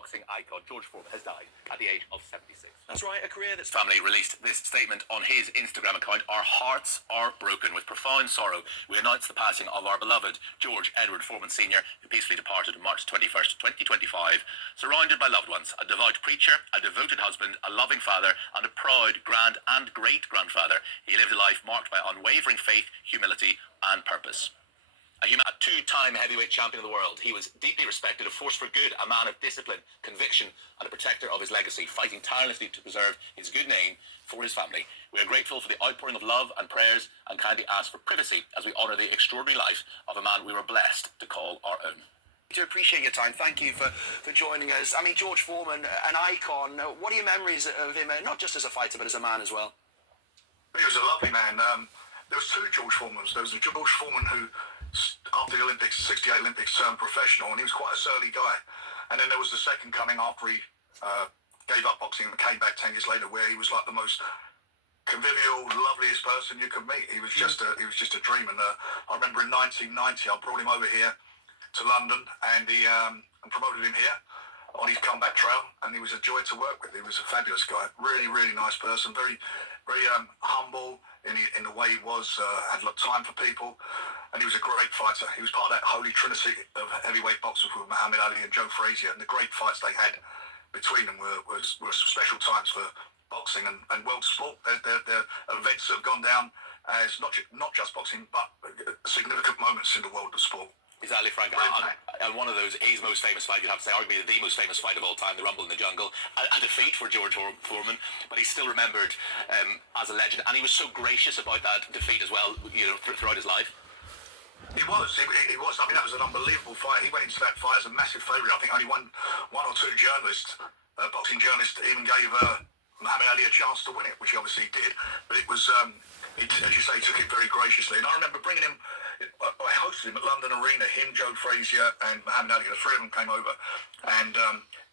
boxing icon George Foreman has died at the age of 76. That's right, a career that's... Family released this statement on his Instagram account. Our hearts are broken. With profound sorrow, we announce the passing of our beloved George Edward Foreman Sr., who peacefully departed on March 21st, 2025, surrounded by loved ones, a devout preacher, a devoted husband, a loving father, and a proud grand and great-grandfather. He lived a life marked by unwavering faith, humility, and purpose. A two-time heavyweight champion of the world, he was deeply respected, a force for good, a man of discipline, conviction, and a protector of his legacy, fighting tirelessly to preserve his good name for his family. We are grateful for the outpouring of love and prayers, and kindly ask for privacy as we honour the extraordinary life of a man we were blessed to call our own. I do appreciate your time. Thank you for joining us. I mean, George Foreman, an icon. What are your memories of him, not just as a fighter, but as a man as well? He was a lovely man. There was two George Foremans. There was a George Foreman who, after the Olympics, 68 Olympics, turned professional, and he was quite a surly guy. And then there was the second coming after he gave up boxing and came back 10 years later, where he was like the most convivial, loveliest person you could meet. He was just a dream. And I remember in 1990, I brought him over here to London, and and promoted him here on his comeback trail, and he was a joy to work with. He was a fabulous guy, really, really nice person, very, very humble in the way he was, had a lot of time for people, and he was a great fighter. He was part of that holy trinity of heavyweight boxers with Muhammad Ali and Joe Frazier, and the great fights they had between them were special times for boxing and world sport. They're events that have gone down as not just boxing, but significant moments in the world of sport. Exactly, Frank. And one of those, his most famous fight, you'd have to say, arguably the most famous fight of all time, the Rumble in the Jungle, a defeat for George Foreman, but he's still remembered as a legend, and he was so gracious about that defeat as well, you know, throughout his life. He was. I mean, that was an unbelievable fight. He went into that fight as a massive favourite. I think only one or two journalists, boxing journalists, even gave Muhammad Ali a chance to win it, which he obviously did. But it was, as you say, he took it very graciously. And I remember bringing him, I hosted him at London Arena, him, Joe Frazier, and Muhammad Ali. The three of them came over, and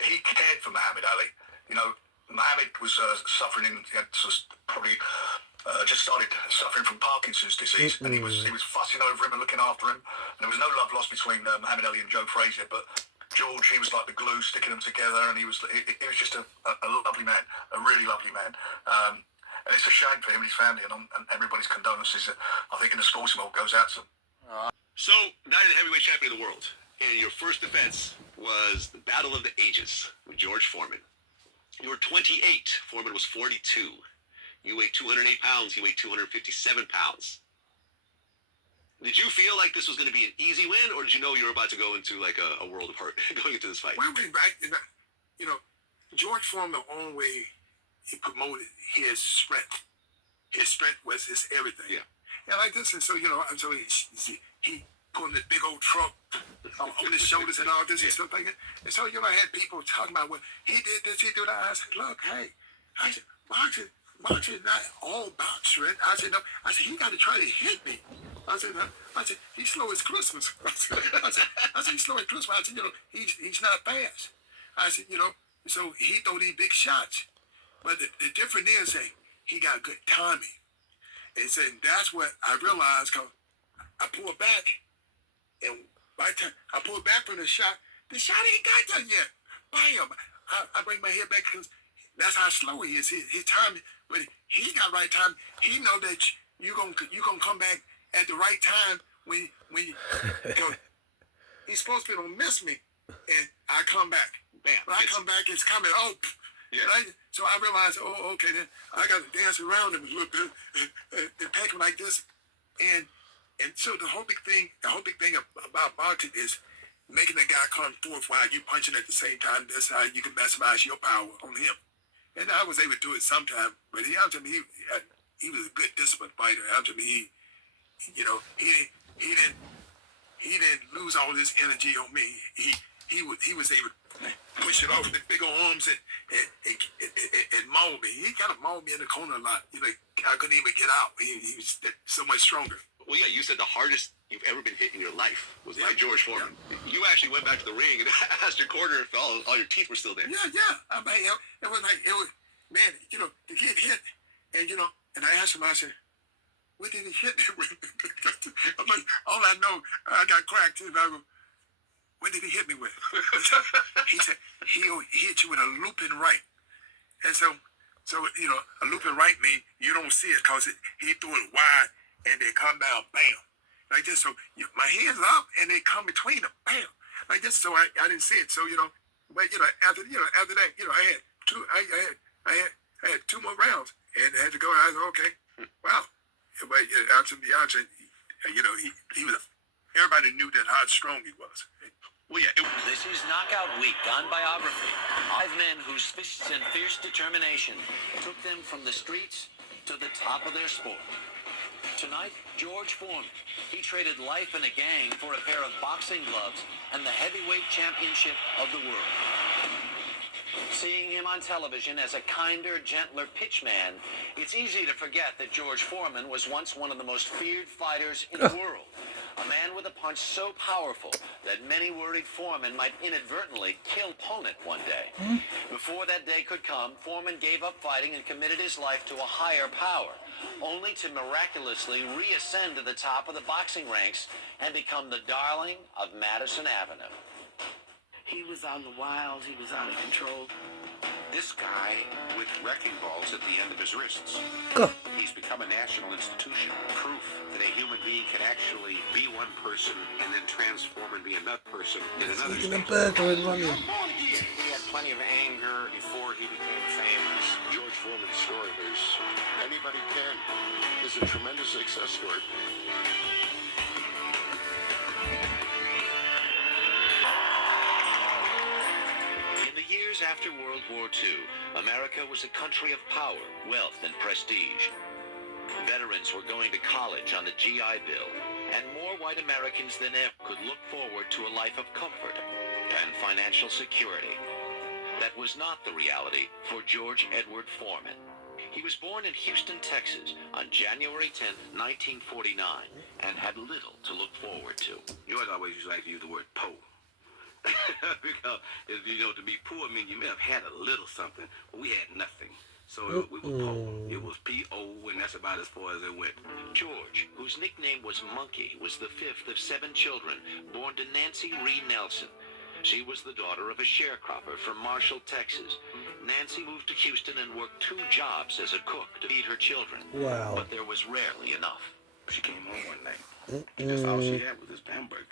he cared for Muhammad Ali. You know, Muhammad was suffering, probably just started suffering from Parkinson's disease, and he was fussing over him and looking after him. And there was no love lost between Muhammad Ali and Joe Frazier, but George, he was like the glue sticking them together, and he was just a lovely man, a really lovely man. And it's a shame for him and his family, and everybody's condolences, I think, in the sports world goes out to them. So, now you're the heavyweight champion of the world, and your first defense was the Battle of the Ages with George Foreman. You were 28. Foreman was 42. You weighed 208 pounds. He weighed 257 pounds. Did you feel like this was going to be an easy win, or did you know you were about to go into like a world of hurt going into this fight? Well, you know, George Foreman, the only way he promoted his strength. His strength was his everything. Yeah. And like this, and so, you know, so he pulling this big old truck on his shoulders and all this and stuff like that. And so, you know, I had people talking about, well, he did this, he did that. I said, look, hey, I said, boxing is not all about strength. I said, no. I said, he got to try to hit me. I said, he's slow as Christmas. I said, he's slow as Christmas. I said, you know, he's not fast. I said, you know, so he throw these big shots. But the difference is that he got good timing. And so that's what I realized, because I pulled back, and by the time I pulled back from the shot ain't got done yet. Bam! I bring my head back because that's how slow he is. His timing, but he got right time. He know that you gonna come back at the right time when you know, he's supposed to be gonna miss me, and I come back. Bam! When I come back, it's coming. Oh. Yeah. Right? So I realized, oh, okay, then I got to dance around him a little bit and pack him like this. And so the whole big thing about boxing is making the guy come forth while you punching at the same time. That's how you can maximize your power on him. And I was able to do it sometime, but he was a good disciplined fighter. He didn't lose all his energy on me. He was able to push it off with big arms and maul me. He kind of mauled me in the corner a lot. You know, I couldn't even get out. He was so much stronger. Well, yeah, you said the hardest you've ever been hit in your life was by George Foreman. Yeah. You actually went back to the ring and asked your corner if all your teeth were still there. Yeah. I mean, it was, man, you know, to get hit, and, you know, and I asked him, I said, what did he hit me with? I'm like, all I know, I got cracked, and I go, what did he hit me with? He said, he'll hit you with a looping right. And so a looping right means you don't see it because he threw it wide and they come down, bam. Like this. So my hands up and they come between them, bam. Like this. So I didn't see it. So, but after that, I had two more rounds and I had to go. I was okay. Wow. But he was, everybody knew that how strong he was. Well, yeah. This is Knockout Week on Biography. 5 men whose fists and fierce determination took them from the streets to the top of their sport. Tonight, George Foreman. He traded life in a gang for a pair of boxing gloves and the heavyweight championship of the world. Seeing him on television as a kinder, gentler pitchman, it's easy to forget that George Foreman was once one of the most feared fighters in the world. A man with a punch so powerful that many worried Foreman might inadvertently kill opponent one day. Before that day could come, Foreman gave up fighting and committed his life to a higher power, only to miraculously reascend to the top of the boxing ranks and become the darling of Madison Avenue. He was on the wild, he was out of control. This guy with wrecking balls at the end of his wrists. He's become a national institution. Proof that a human being can actually be one person and then transform and be another person in another. Eating a burger and running. He had plenty of anger before he became famous. George Foreman's story is anybody can. Is a tremendous success story. After World War II, America was a country of power, wealth, and prestige. Veterans were going to college on the GI Bill, and more white Americans than ever could look forward to a life of comfort and financial security. That was not the reality for George Edward Foreman. He was born in Houston, Texas on January 10, 1949, and had little to look forward to. George always used to like to use the word poor. Because, to be poor means you may have had a little something, but we had nothing. So we were poor. It was P.O., and that's about as far as it went. George, whose nickname was Monkey, was the 5th of 7 children born to Nancy Ree Nelson. She was the daughter of a sharecropper from Marshall, Texas. Nancy moved to Houston and worked 2 jobs as a cook to feed her children. Wow. But there was rarely enough. She came home one night. That's all she had was this hamburger.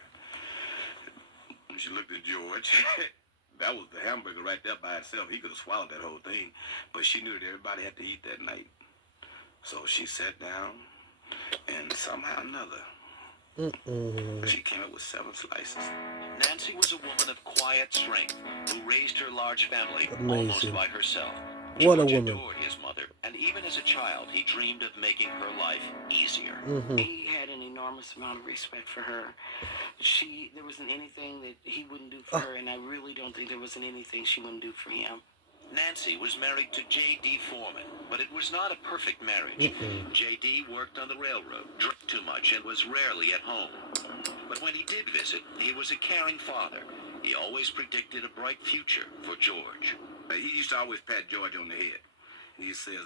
She looked at George. That was the hamburger right there by itself. He could have swallowed that whole thing. But she knew that everybody had to eat that night. So she sat down, and somehow or another, she came up with 7 slices. Nancy was a woman of quiet strength who raised her large family almost by herself. What a George woman. adored his mother, and even as a child, he dreamed of making her life easier. He had an enormous amount of respect for her. There wasn't anything that he wouldn't do for her, and I really don't think there wasn't anything she wouldn't do for him. Nancy was married to J.D. Foreman, but it was not a perfect marriage. J.D. worked on the railroad, drank too much, and was rarely at home. But when he did visit, he was a caring father. He always predicted a bright future for George. He used to always pat George on the head. He says,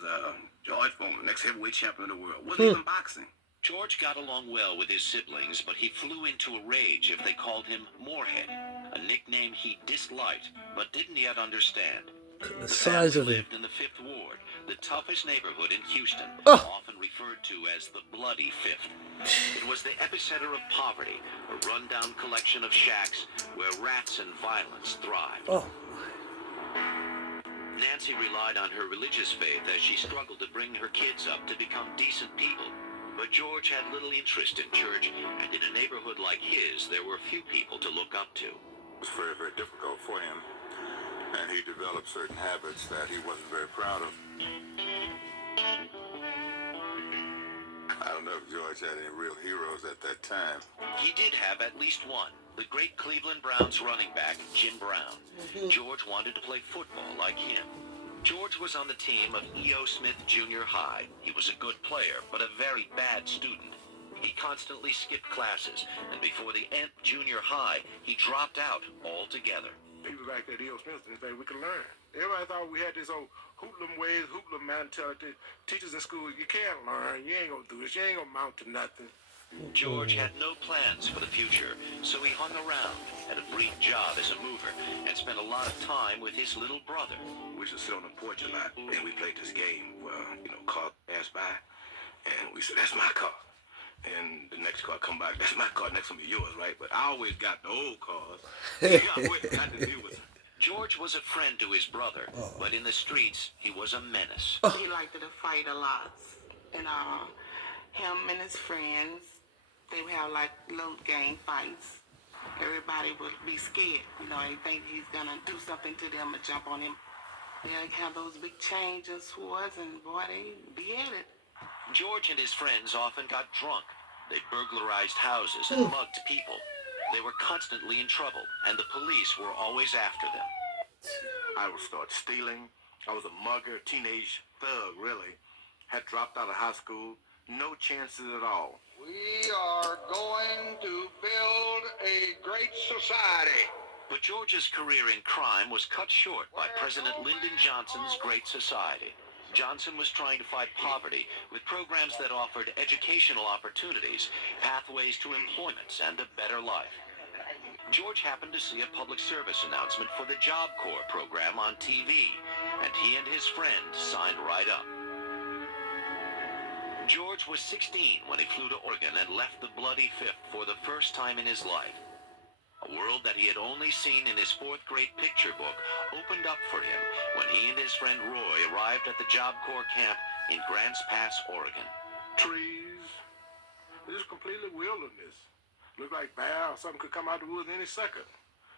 George Foreman, next heavyweight champion in the world. Wasn't even boxing. George got along well with his siblings, but he flew into a rage if they called him Moorhead, a nickname he disliked but didn't yet understand. The size of him. Lived in the 5th Ward, the toughest neighborhood in Houston, often referred to as the Bloody Fifth. It was the epicenter of poverty, a rundown collection of shacks where rats and violence thrived. Nancy relied on her religious faith as she struggled to bring her kids up to become decent people. But George had little interest in church, and in a neighborhood like his, there were few people to look up to. It was very, very difficult for him, and he developed certain habits that he wasn't very proud of. I don't know if George had any real heroes at that time. He did have at least one, the great Cleveland Browns running back, Jim Brown. George wanted to play football like him. George was on the team of E.O. Smith Junior High. He was a good player, but a very bad student. He constantly skipped classes, and before the end of junior high, he dropped out altogether. People back there at E.O. Smith, we could learn. Everybody thought we had this old hoodlum ways, hoodlum mentality. Teachers in school, you can't learn. You ain't gonna do this. You ain't gonna amount to nothing. George had no plans for the future, so he hung around, had a brief job as a mover, and spent a lot of time with his little brother. We used to sit on the porch a lot, and we played this game where, cars passed by, and we said, that's my car. And the next car come by, that's my car, next one be yours, right? But I always got the old cars. I always got to deal with them. George was a friend to his brother, but in the streets, he was a menace. He liked to fight a lot. And him and his friends, they would have like little gang fights. Everybody would be scared. They think he's gonna do something to them or jump on him. They'll have those big chains and swords, and boy, they be at it. George and his friends often got drunk. They burglarized houses and mugged people. They were constantly in trouble, and the police were always after them. I would start stealing. I was a mugger, teenage thug, really. Had dropped out of high school. No chances at all. We are going to build a great society. But George's career in crime was cut short by President Lyndon Johnson's Great Society. Johnson was trying to fight poverty with programs that offered educational opportunities, pathways to employment, and a better life. George happened to see a public service announcement for the Job Corps program on TV, and he and his friend signed right up. George was 16 when he flew to Oregon and left the bloody Fifth for the first time in his life. A world that he had only seen in his fourth-grade picture book opened up for him when he and his friend Roy arrived at the Job Corps camp in Grants Pass, Oregon. Trees. This is completely wilderness. Looked like bear or something could come out the woods any second.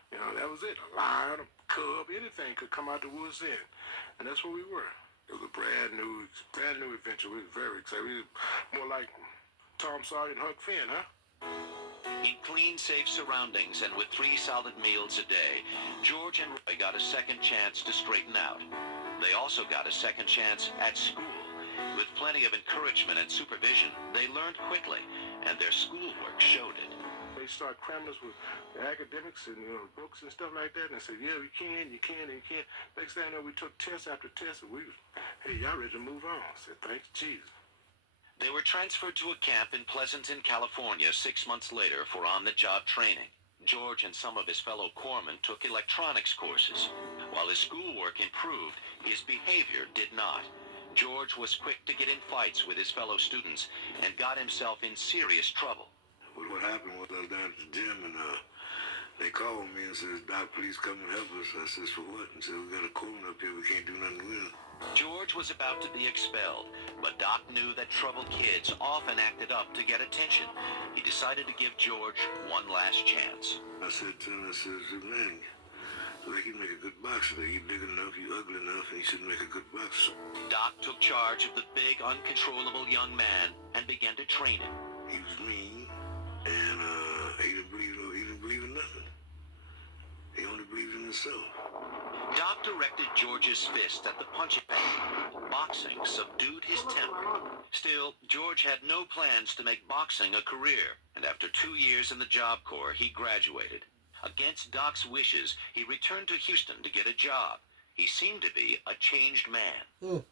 That was it. A lion, a cub, anything could come out the woods then. And that's where we were. It was a brand new adventure. We were very excited. We were more like Tom Sawyer and Huck Finn, huh? In clean, safe surroundings and with 3 solid meals a day, George and Roy got a second chance to straighten out. They also got a second chance at school. With plenty of encouragement and supervision, they learned quickly, and their schoolwork showed it. They started cramming us with academics and books and stuff like that, and they said, yeah, you can. Next thing I know, we took test after test, and we was, hey, y'all ready to move on? I said, thanks, Jesus. They were transferred to a camp in Pleasanton, California 6 months later for on-the-job training. George and some of his fellow corpsmen took electronics courses. While his schoolwork improved, his behavior did not. George was quick to get in fights with his fellow students and got himself in serious trouble. What happened was I was down at the gym, and they called me and said, Doc, please come and help us. I says, for what? And said, we got a corpsman up here we can't do nothing with. George was about to be expelled, but Doc knew that troubled kids often acted up to get attention. He decided to give George one last chance. I said to him, man, like you make a good boxer. You big enough, you ugly enough, and you should make a good boxer. Doc took charge of the big, uncontrollable young man and began to train him. He was mean, and he didn't believe in nothing. He only believed in himself. Doc directed George's fist at the punching bag. Boxing subdued his temper. Still, George had no plans to make boxing a career, and after 2 years in the Job Corps, he graduated. Against Doc's wishes, he returned to Houston to get a job. He seemed to be a changed man.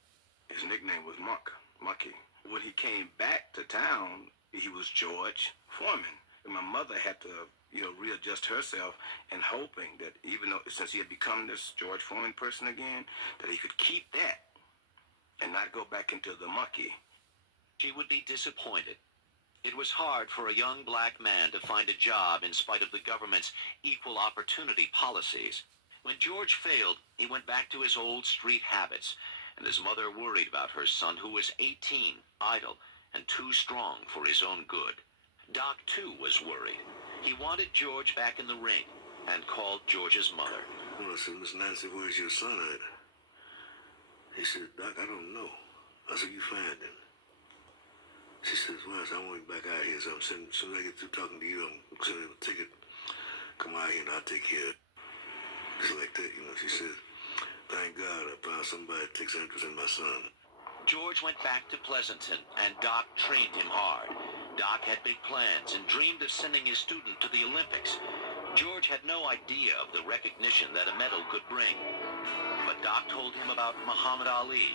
His nickname was Mucky. When he came back to town, he was George Foreman. And my mother had to readjust herself and hoping that even though, since he had become this George Foreman person again, that he could keep that and not go back into the mucky. She would be disappointed. It was hard for a young black man to find a job in spite of the government's equal opportunity policies. When George failed, he went back to his old street habits, and his mother worried about her son, who was 18, idle, and too strong for his own good. Doc, too, was worried. He wanted George back in the ring and called George's mother. Well, I said, Miss Nancy, where's your son at? He said, Doc, I don't know. I said, you find him. She says, well, I want him back out here. So as soon as I get through talking to you, I'm sending him a ticket. Come out here and I'll take care of it. Just like that, She said, thank God I found somebody that takes interest in my son. George went back to Pleasanton, and Doc trained him hard. Doc had big plans and dreamed of sending his student to the Olympics. George had no idea of the recognition that a medal could bring. But Doc told him about Muhammad Ali.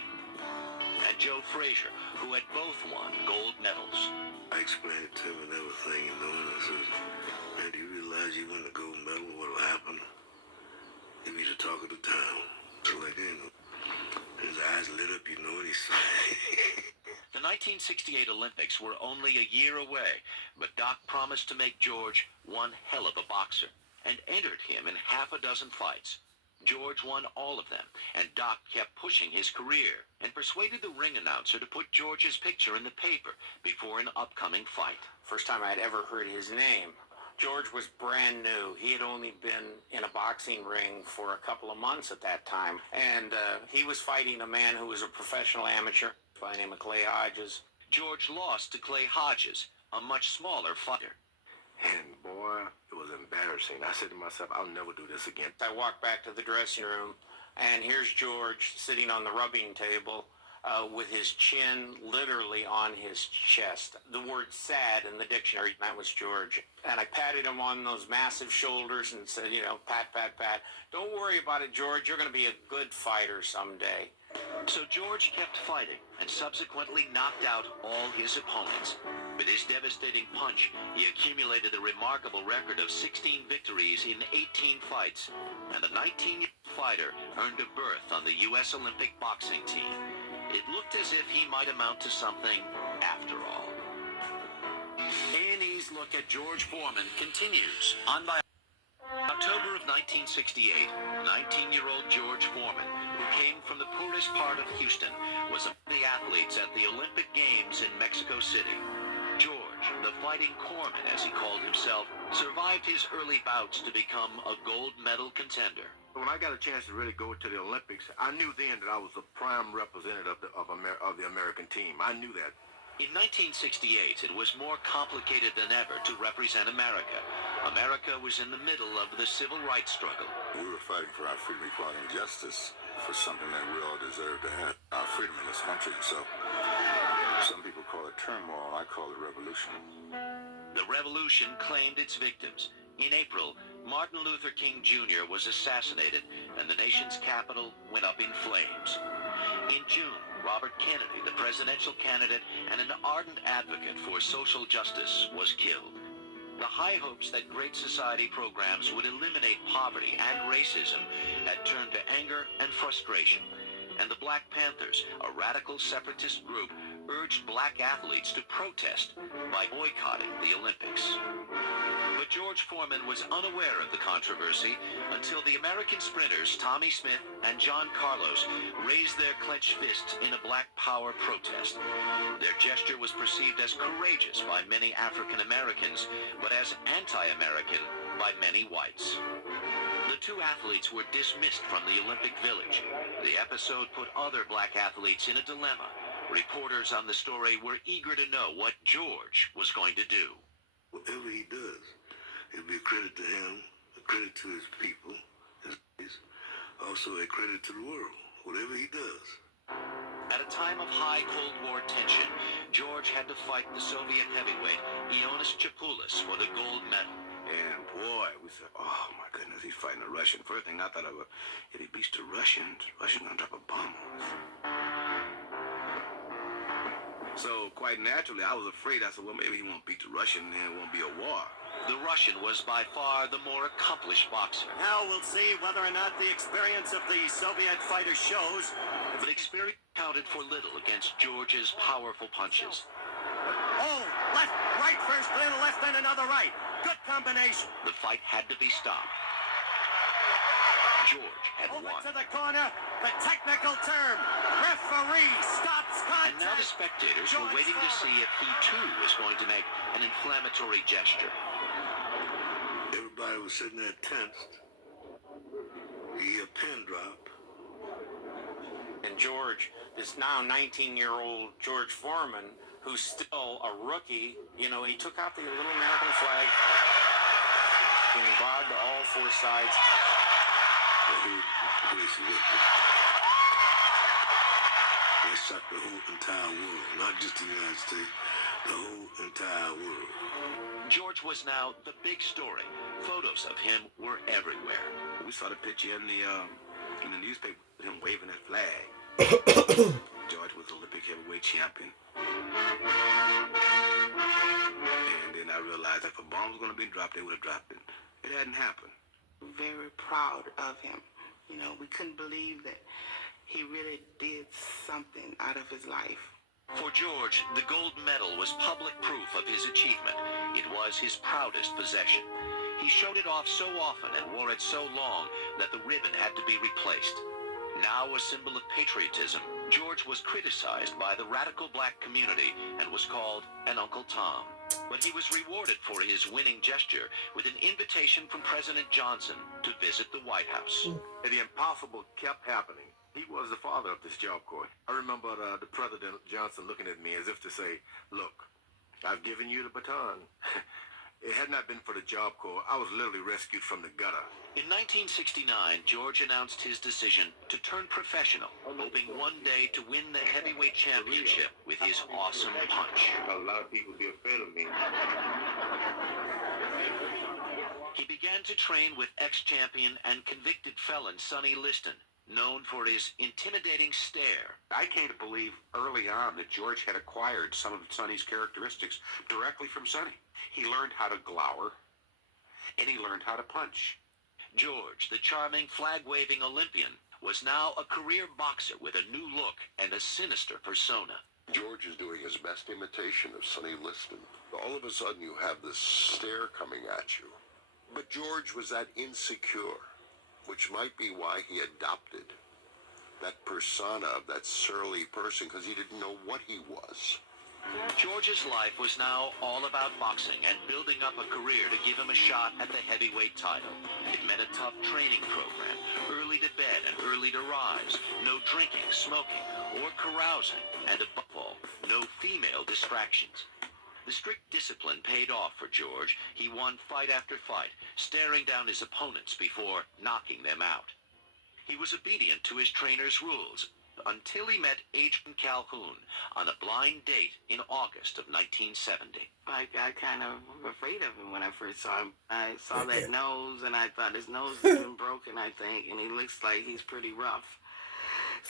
And and Joe Frazier, who had both won gold medals. I explained it to him and everything, and I said, man, do you realize you win the gold medal, what'll happen? You'll be the talk of the town. So like, his eyes lit up, and he said... The 1968 Olympics were only a year away, but Doc promised to make George one hell of a boxer and entered him in half a dozen fights. George won all of them, and Doc kept pushing his career and persuaded the ring announcer to put George's picture in the paper before an upcoming fight. First time I'd ever heard his name. George was brand new. He had only been in a boxing ring for a couple of months at that time, and he was fighting a man who was a professional amateur by the name of Clay Hodges. George lost to Clay Hodges, a much smaller fighter. And boy, it was embarrassing. I said to myself, I'll never do this again. I walked back to the dressing room, and here's George sitting on the rubbing table with his chin literally on his chest. The word sad in the dictionary, that was George. And I patted him on those massive shoulders and said, pat, pat, pat. Don't worry about it, George. You're going to be a good fighter someday. So George kept fighting and subsequently knocked out all his opponents. With his devastating punch, he accumulated a remarkable record of 16 victories in 18 fights, and the 19-year-old fighter earned a berth on the U.S. Olympic boxing team. It looked as if he might amount to something after all. A&E's look at George Foreman continues on by October of 1968, 19-year-old George Foreman, who came from the poorest part of Houston, was among the athletes at the Olympic Games in Mexico City. George, the Fighting Corpsman, as he called himself, survived his early bouts to become a gold medal contender. When I got a chance to really go to the Olympics, I knew then that I was the prime representative of the American team. I knew that. In 1968, it was more complicated than ever to represent America. America was in the middle of the civil rights struggle. We were fighting for our freedom, equality, and justice, for something that we all deserve to have, our freedom in this country. So some people call it turmoil, I call it revolution. The revolution claimed its victims. In April, Martin Luther King Jr. was assassinated, and the nation's capital went up in flames. In June, Robert Kennedy, the presidential candidate and an ardent advocate for social justice, was killed. The high hopes that Great Society programs would eliminate poverty and racism had turned to anger and frustration, and the Black Panthers, a radical separatist group, urged black athletes to protest by boycotting the Olympics. But George Foreman was unaware of the controversy until the American sprinters Tommy Smith and John Carlos raised their clenched fists in a Black Power protest. Their gesture was perceived as courageous by many African Americans, but as anti-American by many whites. The two athletes were dismissed from the Olympic Village. The episode put other black athletes in a dilemma. Reporters on the story were eager to know what George was going to do. Whatever he does, it'll be a credit to him, a credit to his people, also a credit to the world, whatever he does. At a time of high Cold War tension, George had to fight the Soviet heavyweight Ioannis Chapoulas for the gold medal. And boy, we said, oh my goodness, he's fighting a Russian. First thing I thought of, if he beats the Russians gonna drop a bomb on us. So quite naturally, I was afraid. I said, well, maybe he won't beat the Russian and it won't be a war. The Russian was by far the more accomplished boxer. Now we'll see whether or not the experience of the Soviet fighter shows. But experience counted for little against George's powerful punches. Oh, left, right first, then left, then another right. Good combination. The fight had to be stopped. George had Over won. to the corner, the technical term. Referee stops contest. And now the spectators were waiting to see if he too was going to make an inflammatory gesture. Everybody was sitting there tensed. He a pin drop. And George, this now 19-year-old George Foreman, who's still a rookie, he took out the little American flag and he bowed to all four sides. They shocked the whole entire world, not just the United States, the whole entire world. George was now the big story. Photos of him were everywhere. We saw the picture in the newspaper, him waving that flag. George was Olympic heavyweight champion. And then I realized if a bomb was going to be dropped, they would have dropped it. It hadn't happened. Very proud of him. You know, we couldn't believe that he really did something out of his life. For George, the gold medal was public proof of his achievement. It was his proudest possession. He showed it off so often and wore it so long that the ribbon had to be replaced. Now a symbol of patriotism, George was criticized by the radical black community and was called an Uncle Tom. But he was rewarded for his winning gesture with an invitation from President Johnson to visit the White House. The impossible kept happening. He was the father of this job corps. I remember the President Johnson looking at me as if to say, look, I've given you the baton. It had not been for the Job Corps, I was literally rescued from the gutter. In 1969, George announced his decision to turn professional, hoping one day to win the heavyweight championship with his awesome punch. A lot of people be afraid of me. He began to train with ex-champion and convicted felon Sonny Liston, known for his intimidating stare. I came to believe early on that George had acquired some of Sonny's characteristics directly from Sonny. He learned how to glower, and he learned how to punch. George, the charming flag-waving Olympian, was now a career boxer with a new look and a sinister persona. George is doing his best imitation of Sonny Liston. All of a sudden you have this stare coming at you. But George was that insecure, which might be why he adopted that persona of that surly person, because he didn't know what he was. George's life was now all about boxing and building up a career to give him a shot at the heavyweight title. It meant a tough training program, early to bed and early to rise, no drinking, smoking, or carousing, and above all, no female distractions. The strict discipline paid off for George. He won fight after fight, staring down his opponents before knocking them out. He was obedient to his trainer's rules, until he met Adrian Calhoun on a blind date in August of 1970. I got kind of afraid of him when I first saw him. I saw that nose, and I thought his nose had been broken, I think, and he looks like he's pretty rough.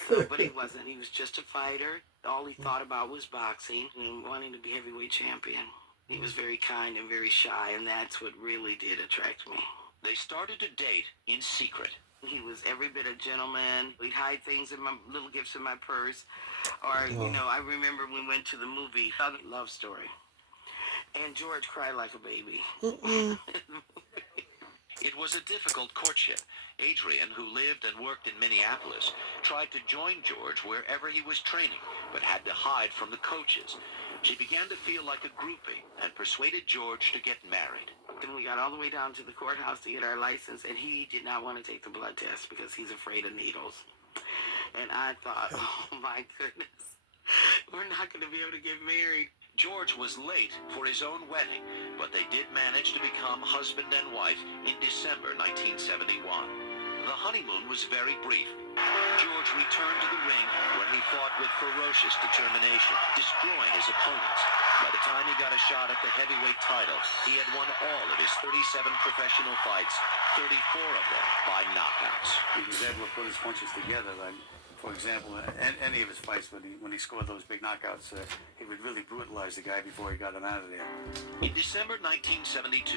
So, but he wasn't. He was just a fighter. All he thought about was boxing and wanting to be heavyweight champion. He was very kind and very shy, and that's what really did attract me. They started to date in secret. He was every bit a gentleman. He'd hide things in my little gifts in my purse. Or, you know, I remember we went to the movie, Love Story. And George cried like a baby. It was a difficult courtship. Adrian, who lived and worked in Minneapolis, tried to join George wherever he was training, but had to hide from the coaches. She began to feel like a groupie and persuaded George to get married. Then we got all the way down to the courthouse to get our license, and he did not want to take the blood test because he's afraid of needles. And I thought, oh my goodness, we're not going to be able to get married. George was late for his own wedding, but they did manage to become husband and wife in December 1971. The honeymoon was very brief. George returned to the ring where he fought with ferocious determination, destroying his opponents. By the time he got a shot at the heavyweight title, he had won all of his 37 professional fights, 34 of them by knockouts. He was able to put his punches together, like, for example, any of his fights, when he scored those big knockouts, he would really brutalize the guy before he got him out of there. In December 1972,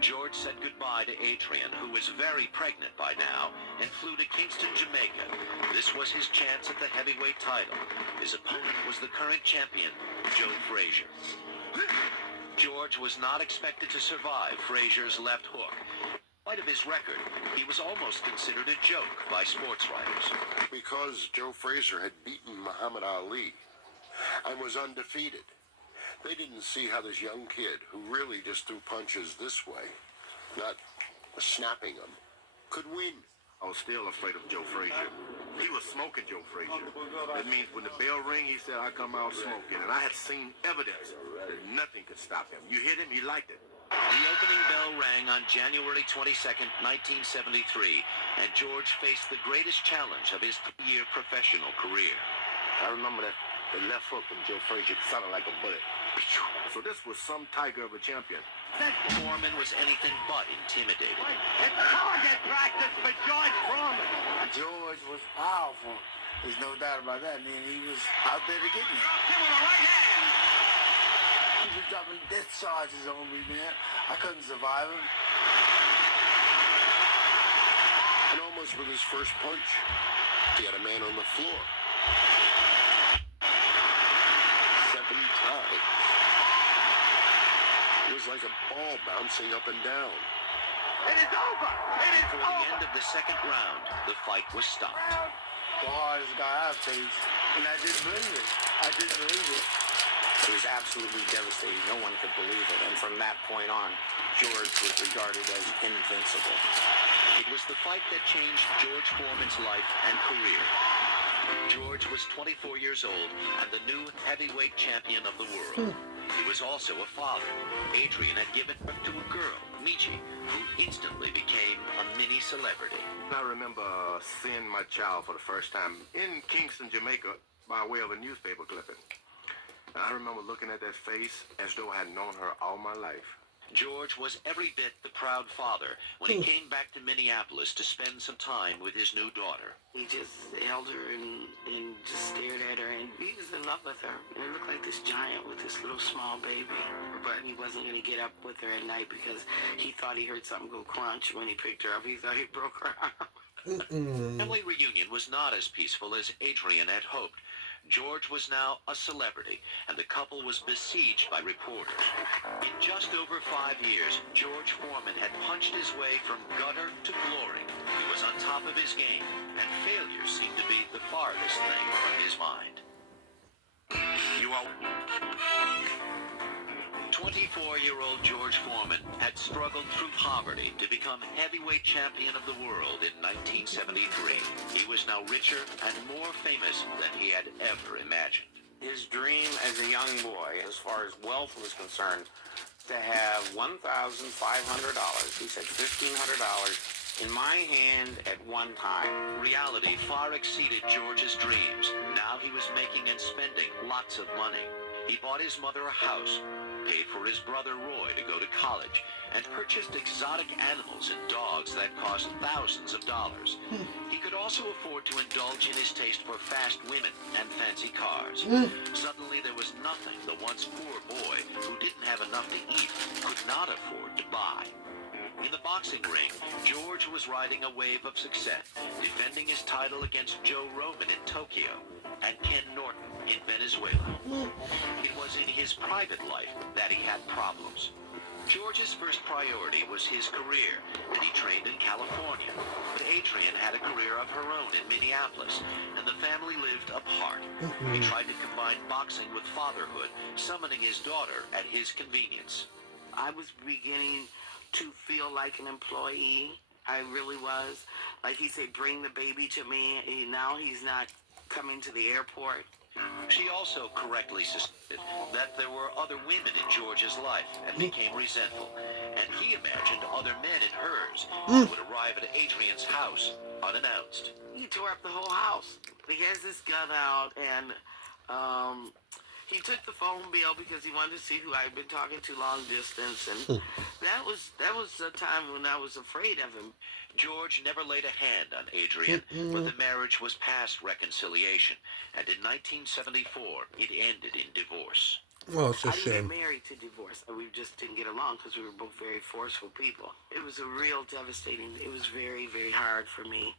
George said goodbye to Adrian, who was very pregnant by now, and flew to Kingston, Jamaica. This was his chance at the heavyweight title. His opponent was the current champion, Joe Frazier. George was not expected to survive Frazier's left hook. In spite of his record, he was almost considered a joke by sports writers. Because Joe Frazier had beaten Muhammad Ali and was undefeated. They didn't see how this young kid, who really just threw punches this way, not snapping them, could win. I was still afraid of Joe Frazier. He was smoking Joe Frazier. That means when the bell rang, he said, I come out smoking. And I had seen evidence that nothing could stop him. You hit him, he liked it. The opening bell rang on January 22nd, 1973, and George faced the greatest challenge of his 3-year professional career. I remember that the left hook from Joe Frazier sounded like a bullet. So this was some tiger of a champion. Foreman was anything but intimidating. It's target practice for George Foreman. George was powerful. There's no doubt about that. And then he was out there to get me. He was dropping death charges on me, man. I couldn't survive him. And almost with his first punch, he had a man on the floor. 7 times. It was like a ball bouncing up and down. It is over! Before the end of the second round, the fight was stopped. The hardest guy I've faced, and I didn't believe it. I didn't believe it. It was absolutely devastating. No one could believe it. And from that point on, George was regarded as invincible. It was the fight that changed George Foreman's life and career. George was 24 years old and the new heavyweight champion of the world. He was also a father. Adrian had given birth to a girl, Michi, who instantly became a mini celebrity. I remember seeing my child for the first time in Kingston, Jamaica, by way of a newspaper clipping. And I remember looking at that face as though I had known her all my life. George was every bit the proud father when he came back to Minneapolis to spend some time with his new daughter. He just held her and just stared at her, and he was in love with her. It looked like this giant with this little small baby. But he wasn't going to get up with her at night because he thought he heard something go crunch when he picked her up. He thought he broke her arm. Family reunion was not as peaceful as Adrian had hoped. George was now a celebrity, and the couple was besieged by reporters. In just over 5 years, George Foreman had punched his way from gutter to glory. He was on top of his game, and failure seemed to be the farthest thing from his mind. 24-year-old George Foreman had struggled through poverty to become heavyweight champion of the world in 1973. He was now richer and more famous than he had ever imagined. His dream as a young boy, as far as wealth was concerned, to have $1,500, he said $1,500 in my hand at one time. Reality far exceeded George's dreams. Now he was making and spending lots of money. He bought his mother a house, paid for his brother Roy to go to college, and purchased exotic animals and dogs that cost thousands of dollars. He could also afford to indulge in his taste for fast women and fancy cars. Suddenly there was nothing the once poor boy who didn't have enough to eat could not afford to buy. In the boxing ring, George was riding a wave of success, defending his title against Joe Roman in Tokyo and Ken Norton in Venezuela. It was in his private life that he had problems. George's first priority was his career, and he trained in California. But Adrian had a career of her own in Minneapolis, and the family lived apart. He tried to combine boxing with fatherhood, summoning his daughter at his convenience. I was beginning to feel like an employee. I really was. Like he said, bring the baby to me. And now he's not coming to the airport. She also correctly suspected that there were other women in George's life and became resentful. And he imagined other men in hers who would arrive at Adrian's house unannounced. He tore up the whole house. He has this gun out, and he took the phone bill because he wanted to see who I'd been talking to long distance, and that was a time when I was afraid of him. George never laid a hand on Adrian, but the marriage was past reconciliation, and in 1974, it ended in divorce. Oh, it's a I didn't shame. get married to divorce. We just didn't get along because we were both very forceful people. It was a real devastating. It was very, very hard for me.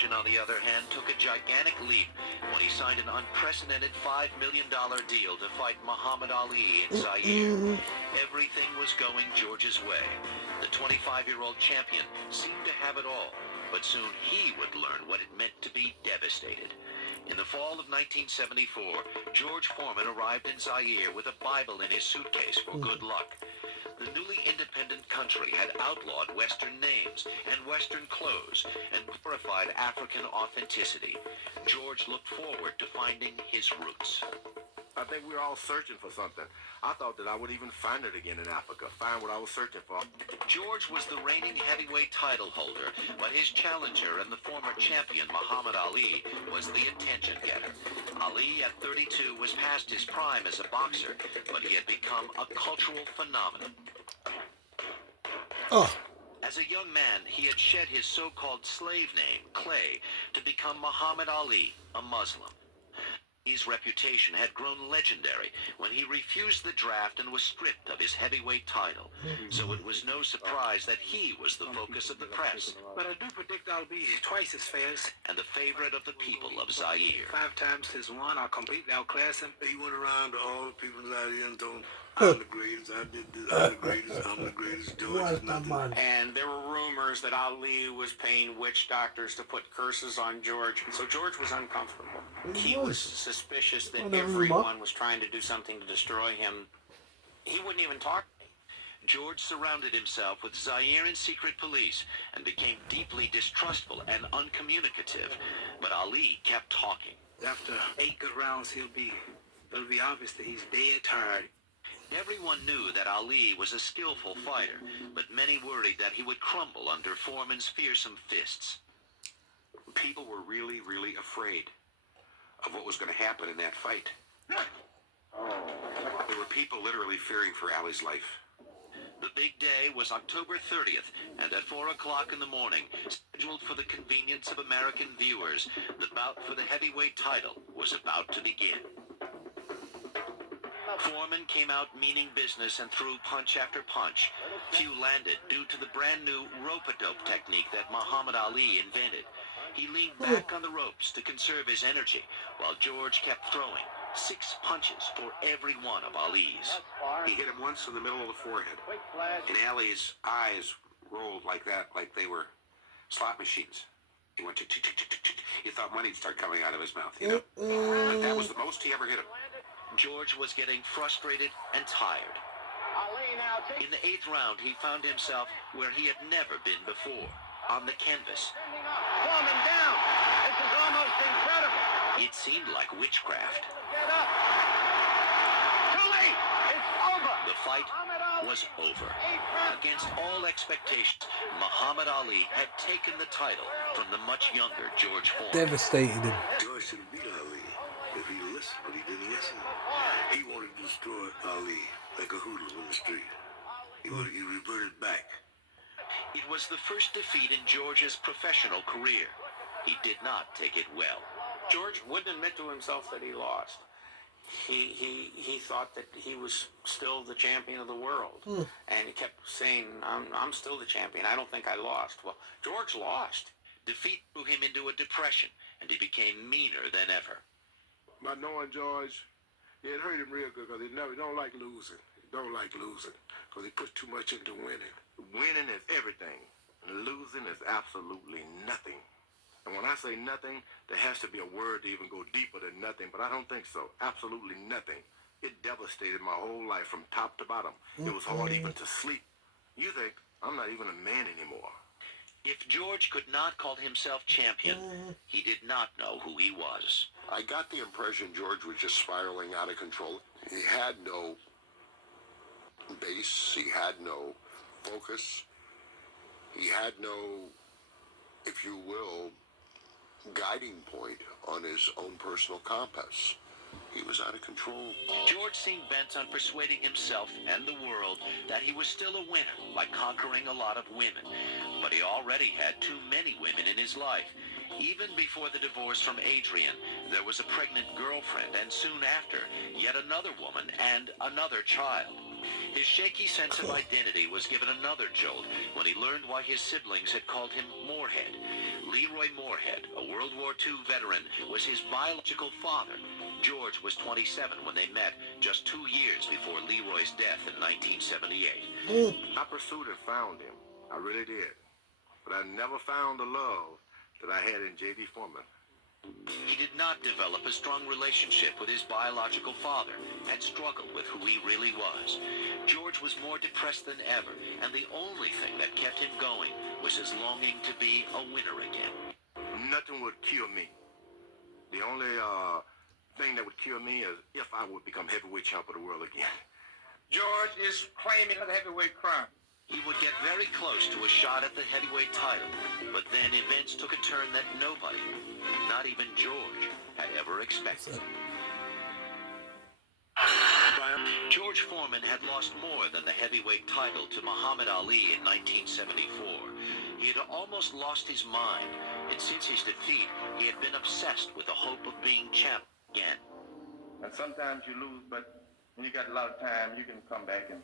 On the other hand, took a gigantic leap when he signed an unprecedented $5 million deal to fight Muhammad Ali in Zaire. Everything was going George's way. The 25-year-old champion seemed to have it all, but soon he would learn what it meant to be devastated. In the fall of 1974, George Foreman arrived in Zaire with a Bible in his suitcase for good luck. The newly independent country had outlawed Western names and Western clothes and glorified African authenticity. George looked forward to finding his roots. I think we were all searching for something. I thought that I would even find it again in Africa, find what I was searching for. George was the reigning heavyweight title holder, but his challenger and the former champion Muhammad Ali was the attention getter. Ali at 32 was past his prime as a boxer, but he had become a cultural phenomenon. Oh. As a young man, he had shed his so-called slave name, Clay, to become Muhammad Ali, a Muslim. His reputation had grown legendary when he refused the draft and was stripped of his heavyweight title. So it was no surprise that he was the focus of the press. But I do predict I'll be twice as fast. And the favorite of the people of Zaire. 5 times his one, I'll completely outclass him. He went around to all the people in Zaire and told them, I'm the greatest, I did this, I'm the greatest, George is nothing. And there were rumors that Ali was paying witch doctors to put curses on George. So George was uncomfortable. He was suspicious that everyone was trying to do something to destroy him. He wouldn't even talk to me. George surrounded himself with Zairean secret police and became deeply distrustful and uncommunicative. But Ali kept talking. After 8 good rounds, it'll be obvious that he's dead tired. Everyone knew that Ali was a skillful fighter, but many worried that he would crumble under Foreman's fearsome fists. People were really, really afraid of what was going to happen in that fight. There were people literally fearing for Ali's life. The big day was October 30th, and at 4 o'clock in the morning, scheduled for the convenience of American viewers, the bout for the heavyweight title was about to begin. Foreman came out meaning business and threw punch after punch. Few landed due to the brand new rope-a-dope technique that Muhammad Ali invented. He leaned back on the ropes to conserve his energy, while George kept throwing 6 punches for every one of Ali's. He hit him once in the middle of the forehead, and Ali's eyes rolled like that, like they were slot machines. He went tick, tick, tick, tick, tick, tick. You thought money'd start coming out of his mouth, you know? But that was the most he ever hit him. George was getting frustrated and tired. In the 8th round, he found himself where he had never been before, on the canvas. Foreman down! This is almost incredible! It seemed like witchcraft. Get up! Too late! It's over! The fight was over. Against all expectations, Muhammad Ali had taken the title from the much younger George Foreman. Devastated him. George should have beat Ali if he listened, but he didn't listen. He wanted to destroy Ali like a hoodlum in the street. He reverted back. It was the first defeat in George's professional career. He did not take it well. George wouldn't admit to himself that he lost. He thought that he was still the champion of the world. And he kept saying, I'm still the champion. I don't think I lost. Well, George lost. Defeat threw him into a depression, and he became meaner than ever. By knowing George, yeah, it hurt him real good because he don't like losing. He don't like losing because he puts too much into winning. Winning is everything. Losing is absolutely nothing. And when I say nothing, there has to be a word to even go deeper than nothing, but I don't think so. Absolutely nothing. It devastated my whole life from top to bottom. It was hard even to sleep. You think I'm not even a man anymore. If George could not call himself champion, he did not know who he was. I got the impression George was just spiraling out of control. He had no base. He had no focus. He had no, if you will, guiding point on his own personal compass. He was out of control. George seemed bent on persuading himself and the world that he was still a winner by conquering a lot of women. But he already had too many women in his life. Even before the divorce from Adrian, there was a pregnant girlfriend, and soon after, yet another woman and another child. His shaky sense of identity was given another jolt when he learned why his siblings had called him Moorhead. Leroy Moorhead, a World War II veteran, was his biological father. George was 27 when they met, just 2 years before Leroy's death in 1978. I pursued and found him. I really did. But I never found the love that I had in J.D. Foreman. He did not develop a strong relationship with his biological father and struggled with who he really was. George was more depressed than ever, and the only thing that kept him going was his longing to be a winner again. Nothing would kill me. The only thing that would kill me is if I would become heavyweight champ of the world again. George is claiming the heavyweight crown. He would get very close to a shot at the heavyweight title, but then events took a turn that nobody, not even George, had ever expected. George Foreman had lost more than the heavyweight title to Muhammad Ali in 1974. He had almost lost his mind, and since his defeat, he had been obsessed with the hope of being champ again. And sometimes you lose, but when you got a lot of time, you can come back and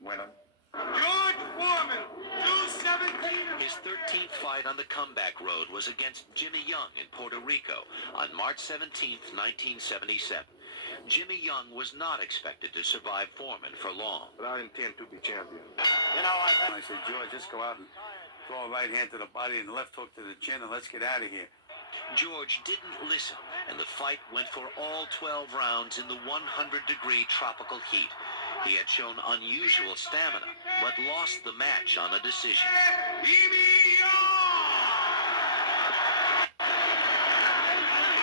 win them. George Foreman, 217. His 13th fight on the comeback road was against Jimmy Young in Puerto Rico on March 17, 1977. Jimmy Young was not expected to survive Foreman for long. But I intend to be champion. You know, I said, George, just go out and throw a right hand to the body and a left hook to the chin and let's get out of here. George didn't listen, and the fight went for all 12 rounds in the 100-degree tropical heat. He had shown unusual stamina, but lost the match on a decision.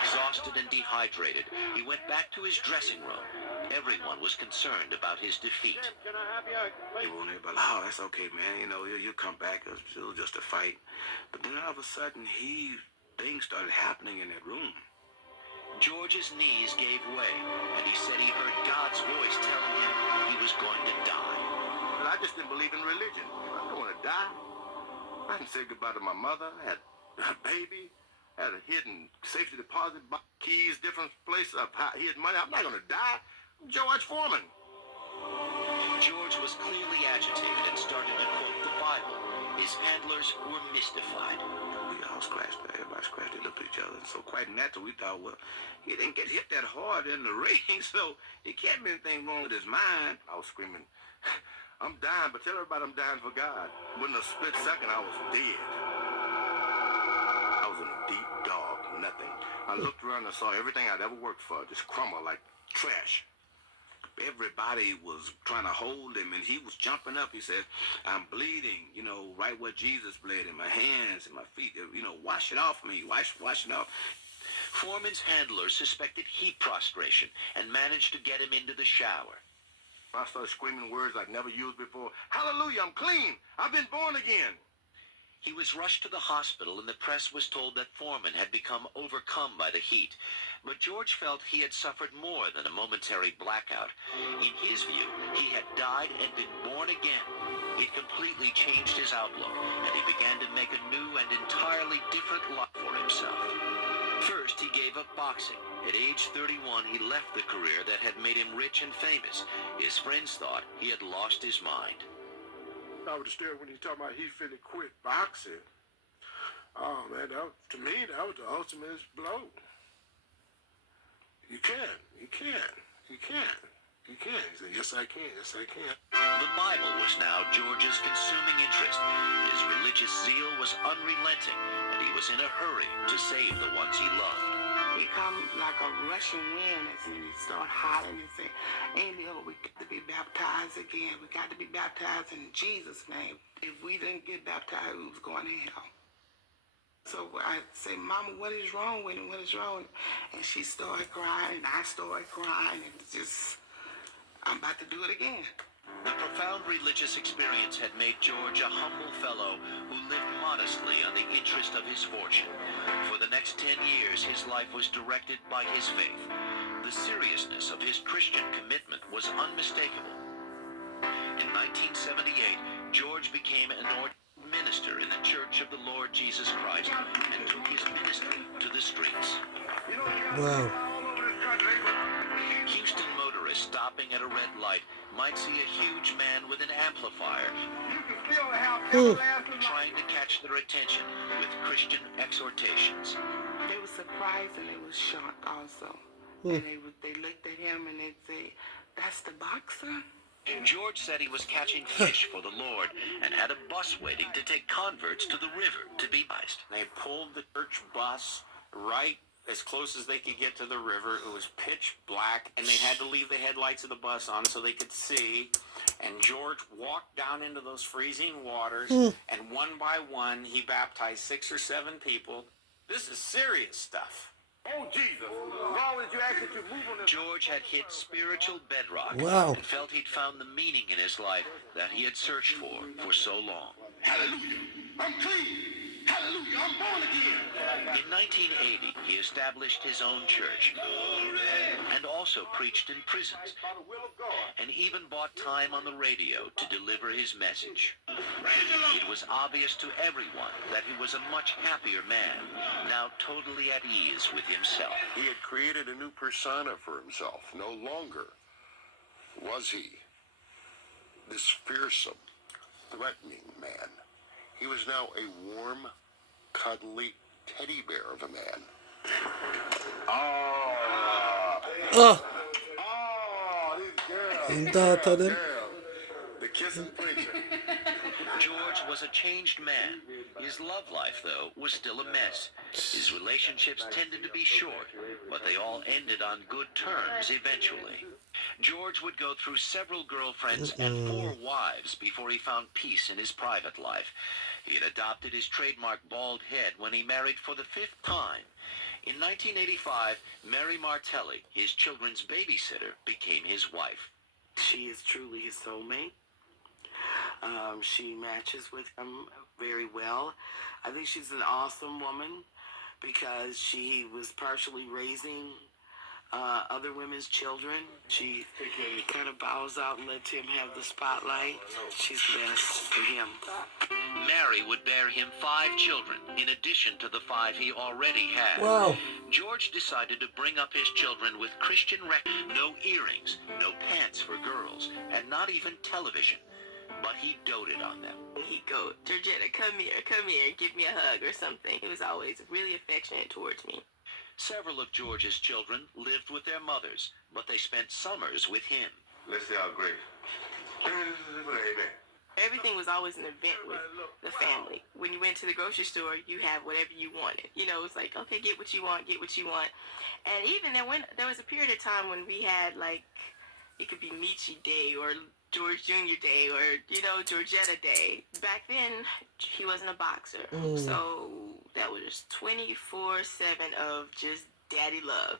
Exhausted and dehydrated, he went back to his dressing room. Everyone was concerned about his defeat. They were everybody, oh, that's okay, man. You know, you'll come back. It was just a fight. But then all of a sudden, things started happening in that room. George's knees gave way, and he said he heard God's voice telling him he was going to die. But I just didn't believe in religion. I don't want to die. I didn't say goodbye to my mother. I had a baby. Had a hidden safety deposit box, keys, different places. I've hid money. I'm not going to die. I'm George Foreman. George was clearly agitated and started to quote the Bible. His handlers were mystified. We all scratched there. Everybody scratched. They looked at each other. And so quite natural, we thought, well, he didn't get hit that hard in the ring, so it can't be anything wrong with his mind. I was screaming, I'm dying, but tell everybody I'm dying for God. Within a split second, I was dead. I was in a deep dog, nothing. I looked around and saw everything I'd ever worked for just crumble like trash. Everybody was trying to hold him, and he was jumping up. He said, I'm bleeding, you know, right where Jesus bled, in my hands and my feet. You know, wash it off me, wash it off. Foreman's handlers suspected heat prostration and managed to get him into the shower. I started screaming words I'd never used before. Hallelujah, I'm clean. I've been born again. He was rushed to the hospital, and the press was told that Foreman had become overcome by the heat. But George felt he had suffered more than a momentary blackout. In his view, he had died and been born again. It completely changed his outlook, and he began to make a new and entirely different life for himself. First, he gave up boxing. At age 31, he left the career that had made him rich and famous. His friends thought he had lost his mind. I was disturbed when he talking about he finna quit boxing. Oh man, to me that was the ultimate blow. You can. He said, yes I can. The Bible was now George's consuming interest. His religious zeal was unrelenting, and he was in a hurry to save the ones he loved. He come like a rushing wind as he start hollering and saying, Angel, we got to be baptized again. We got to be baptized in Jesus' name. If we didn't get baptized, we was going to hell. So I say, Mama, what is wrong with him? What is wrong? And she started crying, and I started crying, and just, I'm about to do it again. The profound religious experience had made George a humble fellow who lived modestly on the interest of his fortune. For the next 10 years, his life was directed by his faith. The seriousness of his Christian commitment was unmistakable. In 1978, George became an ordained minister in the Church of the Lord Jesus Christ and took his ministry to the streets. Wow. Houston motorists stopping at a red light might see a huge man with an amplifier trying to catch their attention with Christian exhortations. They were surprised and they were shocked also. And they looked at him and they'd say, that's the boxer? George said he was catching fish for the Lord and had a bus waiting to take converts to the river to be baptized. They pulled the church bus right as close as they could get to the river. It was pitch black, and they had to leave the headlights of the bus on so they could see. And George walked down into those freezing waters, and one by one, he baptized 6 or 7 people. This is serious stuff. Oh, Jesus. Why would you ask that you move on this? George had hit spiritual bedrock Wow. and felt he'd found the meaning in his life that he had searched for so long. Hallelujah. I'm clean. Hallelujah. I'm born again. In 1980, he established his own church and also preached in prisons and even bought time on the radio to deliver his message. It was obvious to everyone that he was a much happier man, now totally at ease with himself. He had created a new persona for himself. No longer was he this fearsome, threatening man. He was now a warm, cuddly teddy bear of a man. Ain't that to them? The kissing preacher. George was a changed man. His love life, though, was still a mess. His relationships tended to be short, but they all ended on good terms eventually. George would go through several girlfriends and 4 wives before he found peace in his private life. He had adopted his trademark bald head when he married for the 5th time. In 1985, Mary Martelli, his children's babysitter, became his wife. She is truly his soulmate. She matches with him very well. I think she's an awesome woman because she was partially raising other women's children. She kind of bows out and lets him have the spotlight. She's best for him. Mary would bear him 5 children, in addition to the 5 he already had. Wow. George decided to bring up his children with Christian no earrings, no pants for girls, and not even television. But he doted on them. He'd go, Georgetta, come here, give me a hug or something. He was always really affectionate towards me. Several of George's children lived with their mothers, but they spent summers with him. Let's see how great. Everything was always an event with the family. When you went to the grocery store, you had whatever you wanted. You know, it's like, okay, get what you want. And even there was a period of time when we had, like, it could be Michi Day or George Jr. Day or, Georgetta Day. Back then, he wasn't a boxer. So that was just 24/7 of just daddy love.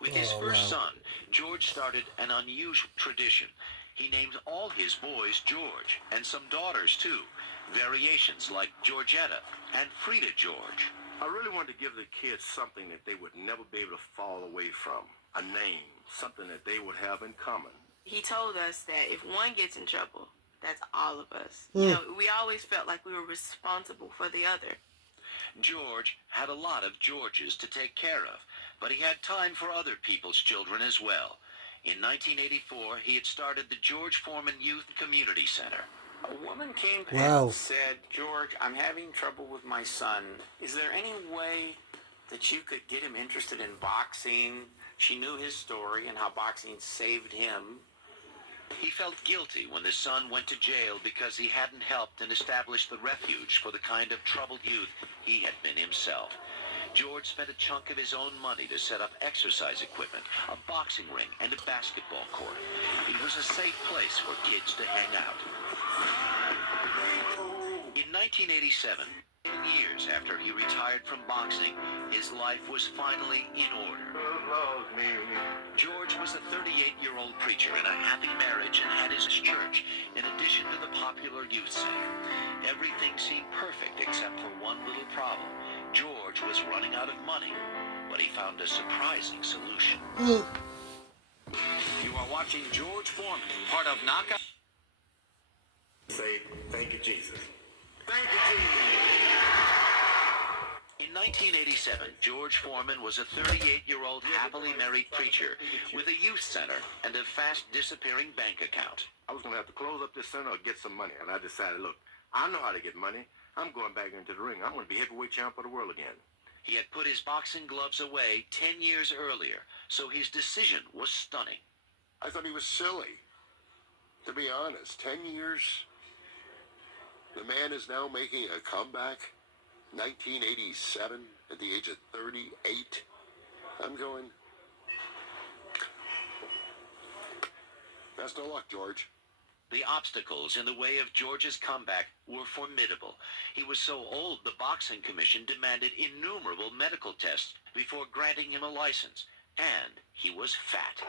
With his first son, George started an unusual tradition. He named all his boys George, and some daughters too. Variations like Georgetta and Frida George. I really wanted to give the kids something that they would never be able to fall away from. A name, something that they would have in common. He told us that if one gets in trouble, that's all of us. You know, we always felt like we were responsible for the other. George had a lot of Georges to take care of, but he had time for other people's children as well. In 1984, he had started the George Foreman Youth Community Center. A woman came to him and said, George, I'm having trouble with my son. Is there any way that you could get him interested in boxing? She knew his story and how boxing saved him. He felt guilty when the son went to jail because he hadn't helped and established the refuge for the kind of troubled youth he had been himself. George spent a chunk of his own money to set up exercise equipment, a boxing ring, and a basketball court. It was a safe place for kids to hang out. In 1987, 10 years after he retired from boxing, his life was finally in order. George was a 38-year-old preacher in a happy marriage and had his church, in addition to the popular youth center. Everything seemed perfect except for one little problem. George was running out of money, but he found a surprising solution. You are watching George Foreman, part of Knockout. Say, thank you, Jesus. Thank you, Jesus. In 1987, George Foreman was a 38-year-old happily married preacher with a youth center and a fast-disappearing bank account. I was going to have to close up this center or get some money, and I decided, look, I know how to get money. I'm going back into the ring. I'm going to be heavyweight champ of the world again. He had put his boxing gloves away 10 years earlier, so his decision was stunning. I thought he was silly. To be honest, 10 years, the man is now making a comeback. 1987, at the age of 38. I'm going, best of luck, George. The obstacles in the way of George's comeback were formidable. He was so old, the Boxing Commission demanded innumerable medical tests before granting him a license. And he was fat.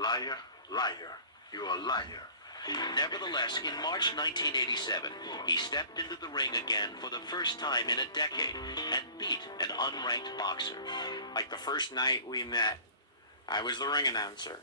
Liar, liar, you're a liar. Nevertheless, in March 1987, he stepped into the ring again for the first time in a decade and beat unranked boxer. Like the first night we met, I was the ring announcer.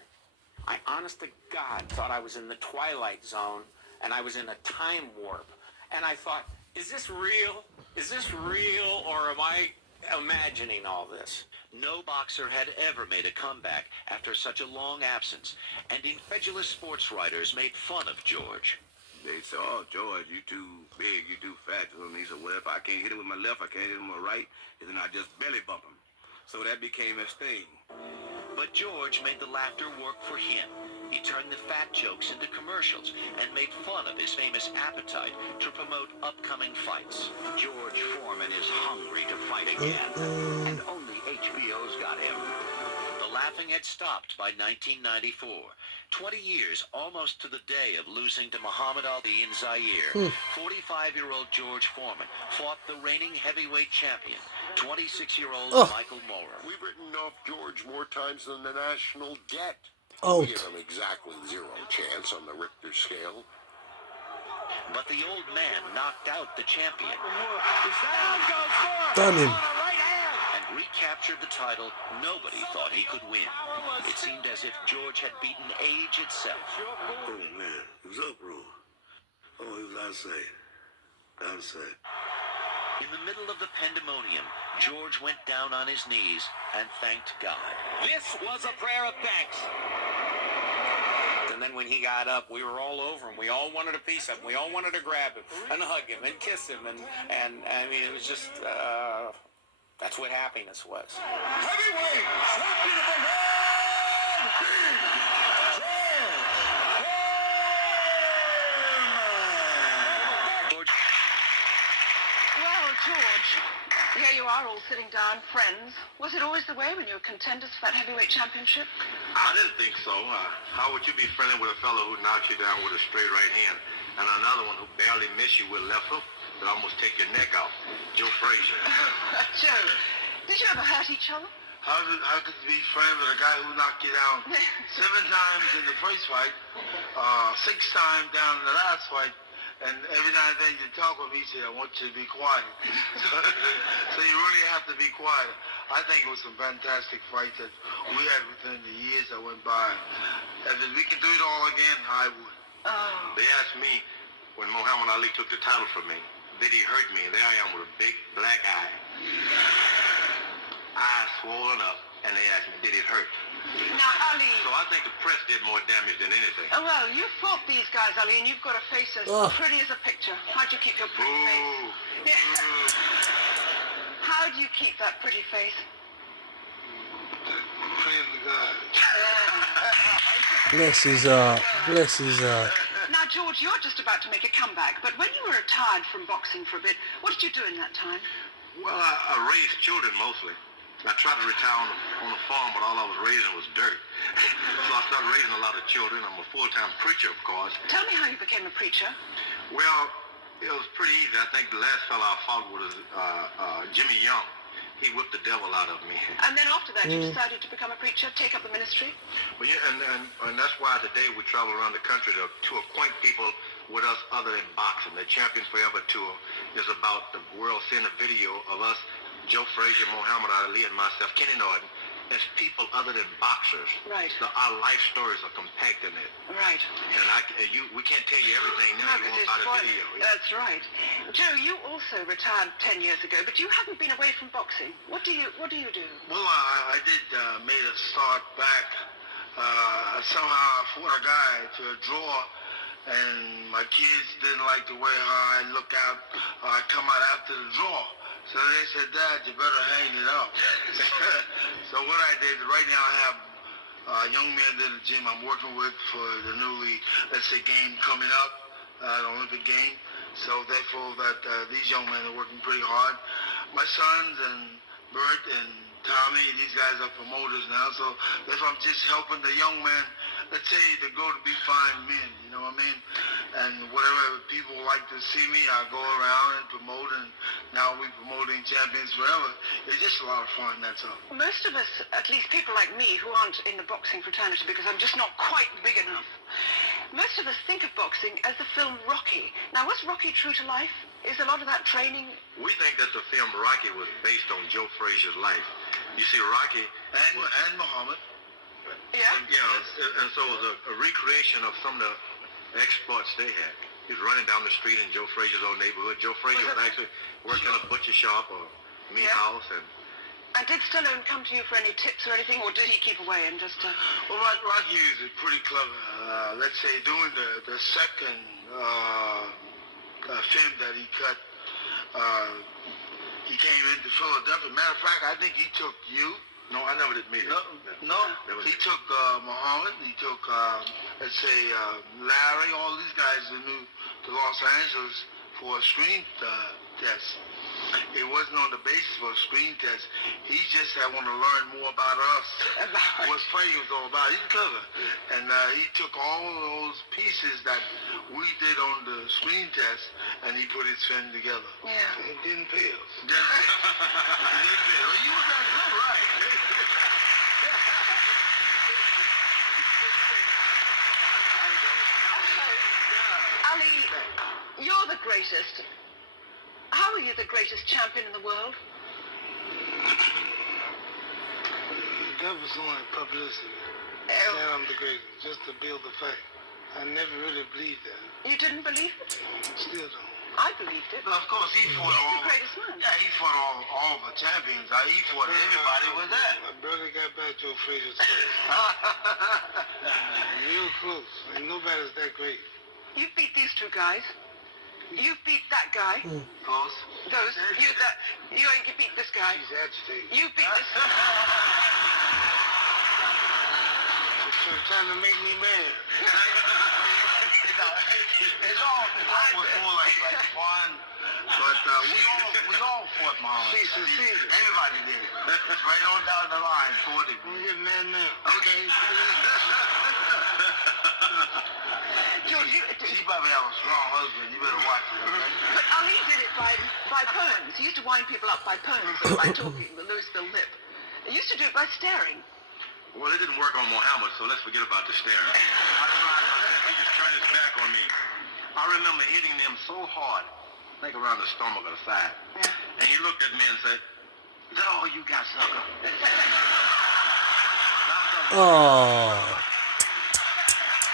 I honest to God thought I was in the Twilight Zone and I was in a time warp. And I thought, is this real? Is this real, or am I imagining all this? No boxer had ever made a comeback after such a long absence, and incredulous sports writers made fun of George. They said, oh, George, you too big, you too fat. And he said, well, if I can't hit him with my left, I can't hit him with my right, then I just belly bump him. So that became his thing. But George made the laughter work for him. He turned the fat jokes into commercials and made fun of his famous appetite to promote upcoming fights. George Foreman is hungry to fight again, and only HBO's got him. The laughing had stopped by 1994. 20 years, almost to the day of losing to Muhammad Ali in Zaire, 45-year-old George Foreman fought the reigning heavyweight champion, 26-year-old Michael Moorer. We've written off George more times than the national debt. Out. We give him exactly 0 chance on the Richter scale. But the old man knocked out the champion. Done him. And recaptured the title nobody thought he could win. It seemed as if George had beaten age itself. Oh, man. It was uproar. Oh, he was outside. Outside. In the middle of the pandemonium, George went down on his knees and thanked God. This was a prayer of thanks. And then when he got up, we were all over him. We all wanted a piece of him. We all wanted to grab him and hug him and kiss him. And I mean, it was just, that's what happiness was. Heavyweight champion of the world! Well, George, here you are all sitting down, friends. Was it always the way when you were contenders for that heavyweight championship? I didn't think so. How would you be friendly with a fellow who knocks you down with a straight right hand, and another one who barely missed you with a left hook that almost take your neck off? Joe Frazier. Joe, did you ever hurt each other? How could you be friends with a guy who knocked you down 7 times in the first fight, 6 times down in the last fight, and every now and then you talk with me, he said, I want you to be quiet. So you really have to be quiet. I think it was some fantastic fights that we had within the years that went by. And if we could do it all again, I would. Oh. They asked me, when Muhammad Ali took the title from me, did he hurt me? And there I am with a big black eye. Eyes swollen up, and they asked me, did it hurt? Now, Ali... So I think the press did more damage than anything. Oh, well, you fought these guys, Ali, and you've got a face as pretty as a picture. How'd you keep your pretty face? Yeah. How do you keep that pretty face? Praying to God. Bless his heart. Bless his heart. Now, George, you're just about to make a comeback, but when you were retired from boxing for a bit, what did you do in that time? Well, I raised children mostly. I tried to retire on the farm, but all I was raising was dirt. So I started raising a lot of children. I'm a full-time preacher, of course. Tell me how you became a preacher. Well, it was pretty easy. I think the last fellow I fought was Jimmy Young. He whipped the devil out of me. And then after that, you decided to become a preacher, take up the ministry? Well, yeah, and that's why today we travel around the country to acquaint people with us other than boxing. The Champions Forever Tour is about the world seeing a video of us, Joe Frazier, Muhammad Ali, and myself, Kenny Norton, as people other than boxers. Right. Our life stories are compact in it. Right. And we can't tell you everything now. You want about a video. That's right. Joe, you also retired 10 years ago, but you haven't been away from boxing. What do you do? Well, I did made a start back. Somehow I fought a guy to a draw, and my kids didn't like the way how I look out. I come out after the draw. So they said, Dad, you better hang it up. So what I did, right now I have young men in the gym I'm working with for the newly, let's say, game coming up, the Olympic game. So therefore that these young men are working pretty hard. My sons and Bert and Tommy, these guys are promoters now, so that's why I'm just helping the young men, let's say, to go to be fine men, you know what I mean? And whatever people like to see me, I go around and promote, and now we're promoting Champions Forever. It's just a lot of fun, that's all. Most of us, at least people like me, who aren't in the boxing fraternity because I'm just not quite big enough, most of us think of boxing as the film Rocky. Now, was Rocky true to life? Is a lot of that training? We think that the film Rocky was based on Joe Frazier's life. You see, Rocky and Muhammad. Yeah. And so it was a recreation of some of the exploits they had. He was running down the street in Joe Frazier's own neighborhood. Joe Frazier was actually working in a butcher shop or meat house. And did Stallone come to you for any tips or anything, or did he keep away and just... Well, Rocky is pretty clever. Let's say during the second film that he cut, he came into Philadelphia. Matter of fact, I think he took you. No, I never did meet him. No. He took Muhammad. He took, let's say, Larry. All these guys who knew to Los Angeles for a screen test. It wasn't on the basis for a screen test. He just had want to learn more about us, what fighting was all about. He's clever. And he took all those pieces that we did on the screen test, and he put his film together. Yeah. It didn't pay us. It didn't pay us. Well, you was that good, right? Ali, you're the greatest. How are you the greatest champion in the world? That was only publicity. Saying I'm the greatest, just to build the fight. I never really believed that. You didn't believe it? Still don't. I believed it. But of course, he fought He's all. the greatest man. Yeah, he fought all the champions. He fought everybody with that. My brother got back Joe Frazier's first. Real close. And nobody's that great. You beat these two guys. You beat that guy. Close. Those. You ain't beat this guy. She's agitated. You beat this guy. She's trying to make me mad. It's all was more like fun. But we all fought Muhammad. Everybody did. Right on down the line, 40. I'm getting mad now. Okay. George, she probably have a strong husband. You better watch it, okay? But Ali did it by poems. He used to wind people up by poems or by talking, the Louisville lip. He used to do it by staring. Well, it didn't work on Muhammad, so let's forget about the staring. I tried, but he just turned his back on me. I remember hitting him so hard, I think around the stomach or the side. Yeah. And he looked at me and said, "Is that all you got, sucker?" Oh.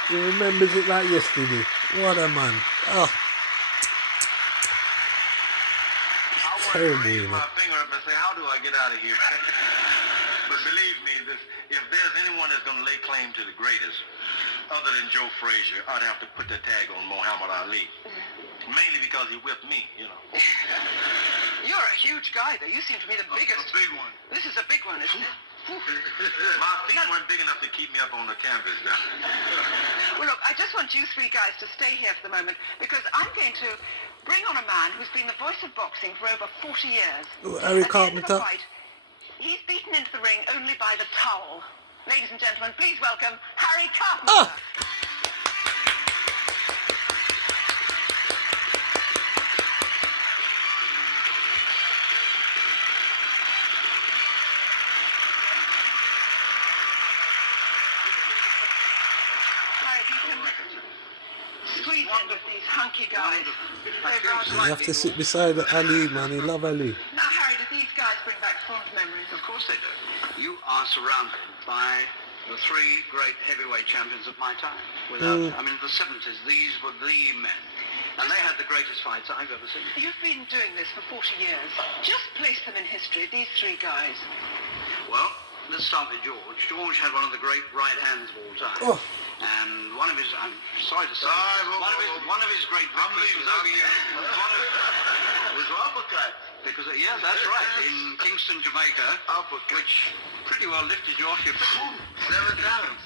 He remembers it like yesterday. What a man. Oh. Terrible, you know. My finger up and say, "How do I get out of here?" But believe me, if there's anyone that's going to lay claim to the greatest, other than Joe Frazier, I'd have to put the tag on Muhammad Ali. Mainly because he whipped me, you know. You're a huge guy, though. You seem to be the biggest. A big one. This is a big one, isn't it? My feet weren't big enough to keep me up on the canvas now. Well, look, I just want you three guys to stay here for the moment because I'm going to bring on a man who's been the voice of boxing for over 40 years. Ooh, Harry At the end of a Carpenter. fight, he's beaten into the ring only by the towel. Ladies and gentlemen, please welcome Harry Carpenter. Squeeze in with these hunky guys. You have to sit beside Ali, man. He love Ali. Now, Harry, do these guys bring back fond memories? Of course they do. You are surrounded by the three great heavyweight champions of my time. I mean, the 70s, these were the men. And they had the greatest fights I've ever seen. You've been doing this for 40 years. Just place them in history, these three guys. Well, let's start with George. George had one of the great right hands of all time. Oh. And one of his, I'm sorry to say, one of his great victories was over here. Was uppercut. Because, yeah, that's right, in Kingston, Jamaica, which pretty well lifted you off your feet. 7 times.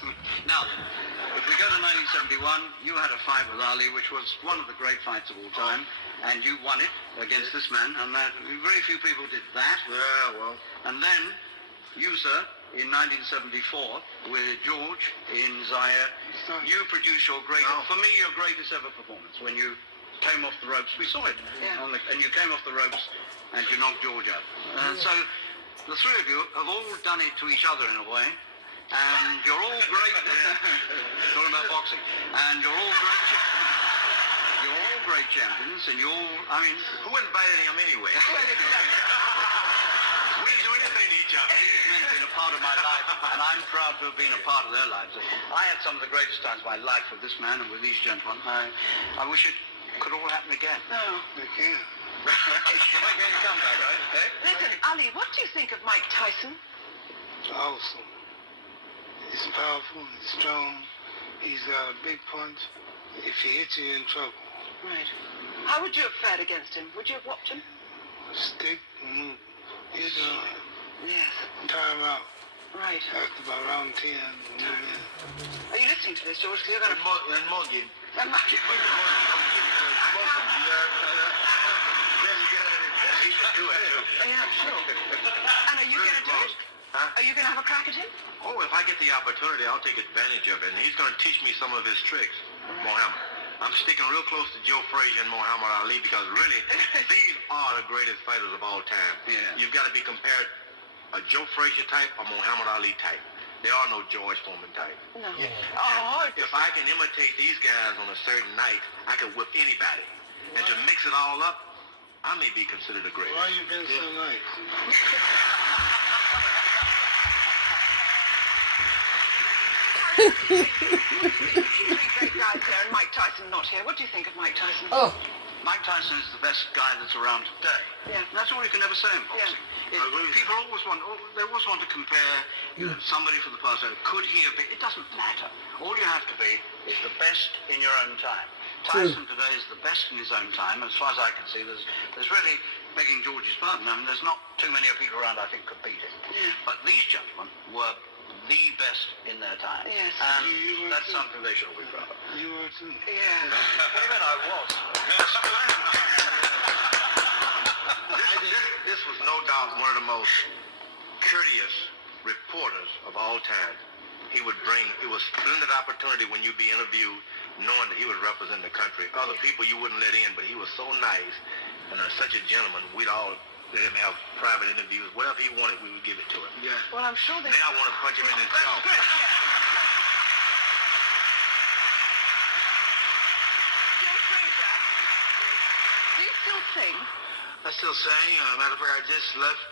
Now, if we go to 1971, you had a fight with Ali, which was one of the great fights of all time, and you won it against this man, and that, very few people did that. Yeah, well. And then, you, sir, in 1974, with George in Zaire, you produced your greatest, for me, your greatest ever performance, when you came off the ropes. We saw it. Yeah. And you came off the ropes, and you knocked George out. And so, the three of you have all done it to each other in a way, and you're all great, talking about boxing, and you're all great great champions, and you're, I mean, Who invited him anyway? We didn't do anything to each other. these men have been a part of my life, and I'm proud to have been a part of their lives. I had some of the greatest times of my life with this man and with these gentlemen. I wish it could all happen again. No. They can. Make any comeback, right? Eh? Listen, Ali, what do you think of Mike Tyson? Awesome. He's powerful, he's strong, he's got a big punch. If he hits you, you're in trouble. Right. How would you have fared against him? Would you have whopped him? Stick, move. He's Yes. time out. Right. After about round 10, move in. Are you listening to this, George? 'Cause you're going to... And Morgan. Yeah, sure. And are you going to do it? Huh? Are you going to have a crack at him? Oh, if I get the opportunity, I'll take advantage of it. And he's going to teach me some of his tricks, Muhammad. I'm sticking real close to Joe Frazier and Muhammad Ali because really, these are the greatest fighters of all time. Yeah. You've got to be compared a Joe Frazier type or Muhammad Ali type. There are no George Foreman type. No. Yeah. Oh, If I can imitate these guys on a certain night, I can whip anybody. And to mix it all up, I may be considered a great. Why you been so nice? Great guys there, and Mike Tyson not here. What do you think of Mike Tyson? Oh. Mike Tyson is the best guy that's around today. Yeah. That's all you can ever say in boxing. People always want to compare somebody from the past. Could he have been? It doesn't matter. All you have to be is the best in your own time. Tyson today is the best in his own time. As far as I can see, there's really, begging George's pardon, I mean, there's not too many people around I think could beat him. But these gentlemen were the best in their time. Yes. And that's something they should all be proud of. You were too. Yeah. Even I was. This was no doubt one of the most courteous reporters of all time. It was a splendid opportunity when you'd be interviewed, knowing that he was representing the country. Other people you wouldn't let in, but he was so nice and such a gentleman. We'd all let him have private interviews. Whatever he wanted, we would give it to him. Yeah. Well, I'm sure they... Now I want to punch him in his jaw. Joe Frazier, do you still sing? I still sing. Matter of fact, I just left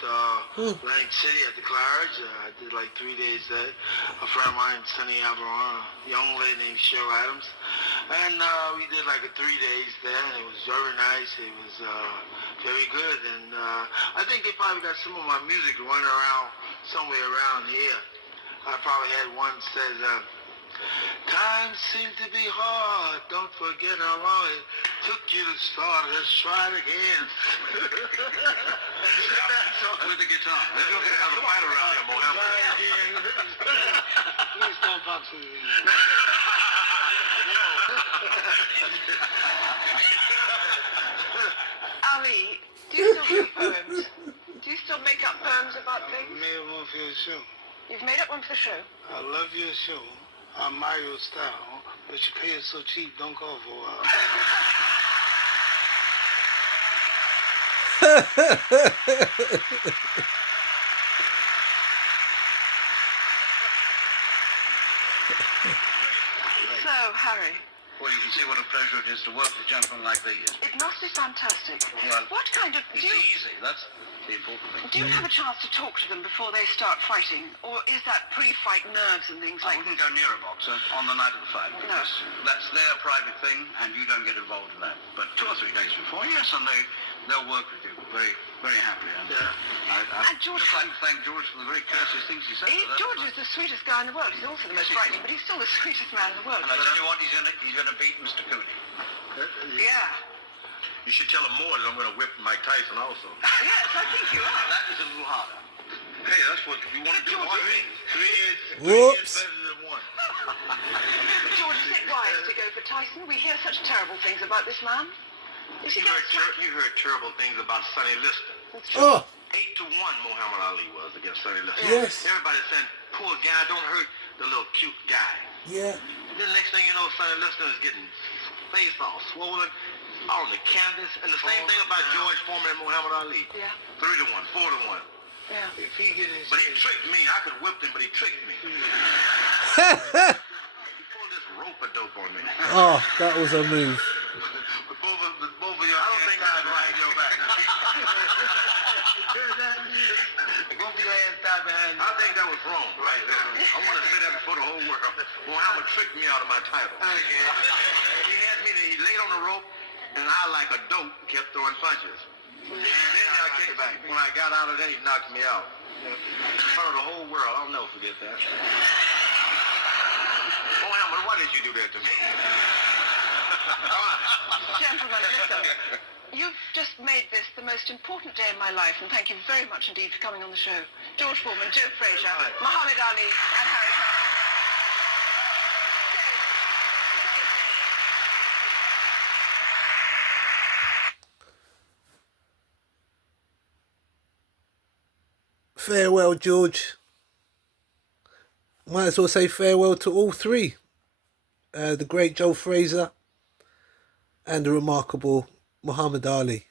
Atlantic City at the Claridge. I did like 3 days there. A friend of mine, Sonny Alvarado, a young lady named Cheryl Adams. And we did like 3 days there. And it was very nice. It was very good. And I think they probably got some of my music running around somewhere around here. I probably had one that says, times seem to be hard, don't forget how long it took you to start, let's try it again. With the guitar. Let's go get another fight around here, Mohammed. Please don't box me. Ali, do you still do poems? Do you still make up poems about I things? made one for your show. You've made up one for the show? I love your show. I admire your style, but you pay it so cheap, don't call for a while. So, Harry, Well, you can see what a pleasure it is to work with gentlemen like these. it must be fantastic. Well, What kind of... It's easy. That's the important thing. Do you have a chance to talk to them before they start fighting? Or is that pre-fight nerves and things I like wouldn't go near a boxer on the night of the fight No. because that's their private thing and you don't get involved in that. But 2 or 3 days before, yes, and they'll work with you very, very happily. And And George... just like to thank George for the very courteous things he said. George is the sweetest guy in the world. He's also the most frightening, but he's still the sweetest man in the world. And I tell you what, he's gonna beat Mr. Cooney. Yeah. You should tell him more that I'm going to whip Mike Tyson also. Yes, I think you are. That is a little harder. Hey, that's what you want to do. Three is Whoops. better than one. George, is it wise to go for Tyson? We hear such terrible things about this man. Is he You heard terrible things about Sonny Liston. Oh. 8-1 Muhammad Ali was against Sonny Liston. Yes. Everybody saying, poor guy, don't hurt the little cute guy. Yeah. Then next thing you know, Sonny Liston is getting face all swollen, all on the canvas. And the same thing about George Foreman and Muhammad Ali. Yeah. 3-1, 4-1. Yeah. If he get his... But he tricked me. I could whip him, but he tricked me. He pulled this rope-a-dope on me. Oh, that was a move. But both of right behind you. I think that was wrong right there. I want to say that before the whole world. Muhammad tricked me out of my title. He had me, he laid on the rope, and I, like a dope, kept throwing punches. And then when I got out of there, he knocked me out. In front of the whole world. I'll never forget that. Muhammad, why did you do that to me? Gentlemen, listen. You've just made this the most important day of my life, and thank you very much indeed for coming on the show. George Foreman, Joe Frazier, Muhammad Ali, and Harry Carter. Farewell, George. Might as well say farewell to all three. The great Joe Frazier and the remarkable Muhammad Ali.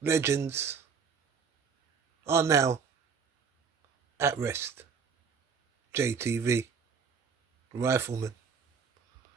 Legends are now at rest. JTV, Rifleman.